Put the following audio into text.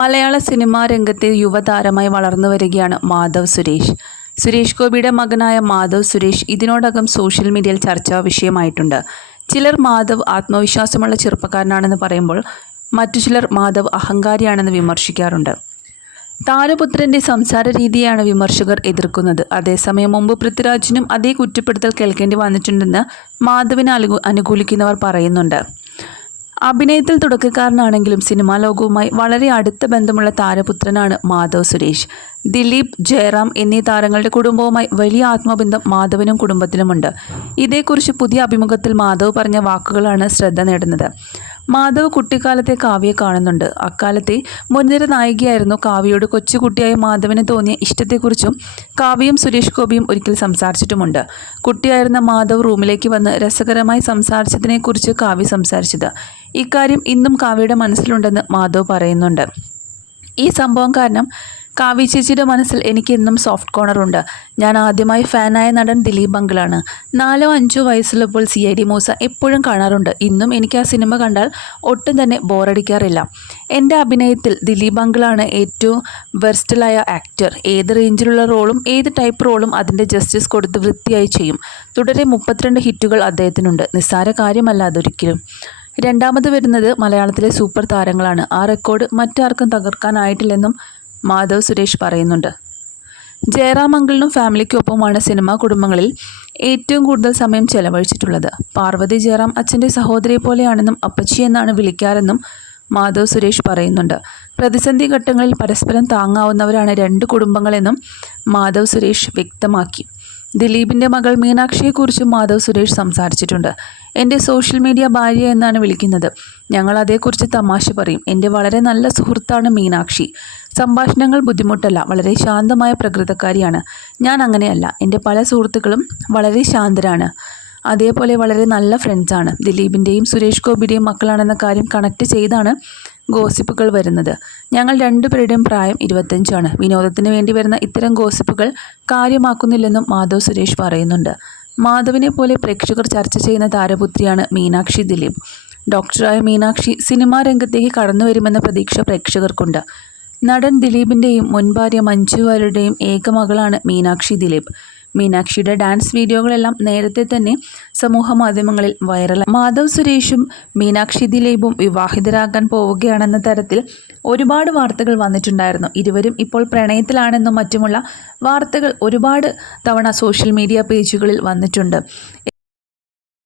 മലയാള cinema രംഗത്തെ യുവതാരമായി വളർന്നു വരികയാണ് മാധവ് സുരേഷ്. സുരേഷ് ഗോപിയുടെ മകനായ മാധവ് സുരേഷ് ഇതിനോടകം സോഷ്യൽ മീഡിയയിൽ ചർച്ചാ വിഷയമായിട്ടുണ്ട്. ചിലർ മാധവ് ആത്മവിശ്വാസമുള്ള ചെറുപ്പക്കാരനാണെന്ന് പറയുമ്പോൾ മറ്റു ചിലർ മാധവ് അഹങ്കാരിയാണെന്ന് വിമർശിക്കാറുണ്ട്. താരപുത്രന്റെ സംസാര രീതിയാണ് വിമർശകർ എതിർക്കുന്നത്. അതേസമയം മുമ്പ് പൃഥ്വിരാജിനും അതേ കുറ്റപ്പെടുത്തൽ കേൾക്കേണ്ടി വന്നിട്ടുണ്ടെന്ന് മാധവിനെ അനുകൂലിക്കുന്നവർ പറയുന്നുണ്ട്. അഭിനയത്തിൽ തുടക്കക്കാരനാണെങ്കിലും സിനിമാ ലോകവുമായി വളരെ അടുത്ത ബന്ധമുള്ള താരപുത്രനാണ് മാധവ് സുരേഷ്. ദിലീപ് ജയറാം എന്നീ താരങ്ങളുടെ കുടുംബവുമായി വലിയ ആത്മബന്ധം മാധവനും കുടുംബത്തിനുമുണ്ട് ഇതേക്കുറിച്ച് പുതിയ അഭിമുഖത്തിൽ മാധവ് പറഞ്ഞ വാക്കുകളാണ് ശ്രദ്ധ നേടുന്നത്. മാധവ് കുട്ടിക്കാലത്തെ കാവ്യയെ കാണുന്നുണ്ട്. അക്കാലത്തെ മുൻനിര നായികയായിരുന്നു കാവ്യയോട് കൊച്ചുകുട്ടിയായ മാധവന് തോന്നിയ ഇഷ്ടത്തെക്കുറിച്ചും കാവ്യയും സുരേഷ് ഗോപിയും ഒരിക്കൽ സംസാരിച്ചിട്ടുമുണ്ട്. കുട്ടിയായിരുന്ന മാധവ് റൂമിലേക്ക് വന്ന് രസകരമായി സംസാരിച്ചതിനെക്കുറിച്ച് കാവ്യ സംസാരിച്ചത് ഇക്കാര്യം ഇന്നും കാവ്യയുടെ മനസ്സിലുണ്ടെന്ന് മാധവ് പറയുന്നുണ്ട്. ഈ സംഭവം കാരണം കാവ്യ ചേച്ചിയുടെ മനസ്സിൽ എനിക്ക് ഇന്നും സോഫ്റ്റ് കോർണറുണ്ട് ഞാൻ ആദ്യമായി ഫാനായ നടൻ ദിലീപ് അങ്കിളാണ്. നാലോ അഞ്ചോ വയസ്സുള്ളപ്പോൾ സി ഐ ഡി മൂസ എപ്പോഴും കാണാറുണ്ട്. ഇന്നും എനിക്ക് ആ സിനിമ കണ്ടാൽ ഒട്ടും തന്നെ ബോറടിക്കാറില്ല. എന്റെ അഭിനയത്തിൽ ദിലീപ് അങ്കിളാണ് ഏറ്റവും വെർസ്റ്റലായ ആക്ടർ. ഏത് റേഞ്ചിലുള്ള റോളും ഏത് ടൈപ്പ് റോളും അതിന്റെ ജസ്റ്റിസ് കൊടുത്ത് വൃത്തിയായി ചെയ്യും. തുടരെ മുപ്പത്തിരണ്ട് ഹിറ്റുകൾ അദ്ദേഹത്തിനുണ്ട്. നിസ്സാര കാര്യമല്ല അതൊരിക്കലും. രണ്ടാമത് വരുന്നത് മലയാളത്തിലെ സൂപ്പർ താരങ്ങളാണ്. ആ റെക്കോർഡ് മറ്റാർക്കും തകർക്കാനായിട്ടില്ലെന്നും മാധവ് സുരേഷ് പറയുന്നുണ്ട്. ജയറാം അങ്കിളിനും ഫാമിലിക്കൊപ്പമാണ് സിനിമാ കുടുംബങ്ങളിൽ ഏറ്റവും കൂടുതൽ സമയം ചെലവഴിച്ചിട്ടുള്ളത്. പാർവതി ജയറാം അച്ഛന്റെ സഹോദരിയെ പോലെയാണെന്നും അപ്പച്ചി എന്നാണ് വിളിക്കാറെന്നും മാധവ് സുരേഷ് പറയുന്നുണ്ട്. പ്രതിസന്ധി ഘട്ടങ്ങളിൽ പരസ്പരം താങ്ങാവുന്നവരാണ് രണ്ട് കുടുംബങ്ങളെന്നും മാധവ് സുരേഷ് വ്യക്തമാക്കി. ദിലീപിന്റെ മകൾ മീനാക്ഷിയെക്കുറിച്ചും മാധവ് സുരേഷ് സംസാരിച്ചിട്ടുണ്ട്. എന്റെ സോഷ്യൽ മീഡിയ ഭാര്യ എന്നാണ് വിളിക്കുന്നത്. ഞങ്ങൾ അതേക്കുറിച്ച് തമാശ പറയും. എന്റെ വളരെ നല്ല സുഹൃത്താണ് മീനാക്ഷി. സംഭാഷണങ്ങൾ ബുദ്ധിമുട്ടല്ല വളരെ ശാന്തമായ പ്രകൃതക്കാരിയാണ്. ഞാൻ അങ്ങനെയല്ല. എന്റെ പല സുഹൃത്തുക്കളും വളരെ ശാന്തരാണ്. അതേപോലെ വളരെ നല്ല ഫ്രണ്ട്സാണ് ദിലീപിന്റെയും സുരേഷ് ഗോപിയുടെയും മക്കളാണെന്ന കാര്യം കണക്ട് ചെയ്താണ് ഗോസിപ്പുകൾ വരുന്നത്. ഞങ്ങൾ രണ്ടുപേരുടെയും പ്രായം ഇരുപത്തഞ്ചാണ് വിനോദത്തിന് വേണ്ടി വരുന്ന ഇത്തരം ഗോസിപ്പുകൾ കാര്യമാക്കുന്നില്ലെന്നും മാധവ് സുരേഷ് പറയുന്നുണ്ട്. മാധവിനെ പോലെ പ്രേക്ഷകർ ചർച്ച ചെയ്യുന്ന താരപുത്രിയാണ് മീനാക്ഷി ദിലീപ്. ഡോക്ടറായ മീനാക്ഷി സിനിമാ രംഗത്തേക്ക് കടന്നു വരുമെന്ന പ്രതീക്ഷ പ്രേക്ഷകർക്കുണ്ട്. നടൻ ദിലീപിന്റെയും മുൻ ഭാര്യ മഞ്ജു വാര്യരുടെയും ഏക മകളാണ് മീനാക്ഷി ദിലീപ്. മീനാക്ഷിയുടെ ഡാൻസ് വീഡിയോകളെല്ലാം നേരത്തെ തന്നെ സമൂഹ മാധ്യമങ്ങളിൽ വൈറലാണ് മാധവ് സുരേഷും മീനാക്ഷി ദിലീപും വിവാഹിതരാകാൻ പോവുകയാണെന്ന തരത്തിൽ ഒരുപാട് വാർത്തകൾ വന്നിട്ടുണ്ടായിരുന്നു. ഇരുവരും ഇപ്പോൾ പ്രണയത്തിലാണെന്നും മറ്റുമുള്ള വാർത്തകൾ ഒരുപാട് തവണ സോഷ്യൽ മീഡിയ പേജുകളിൽ വന്നിട്ടുണ്ട്.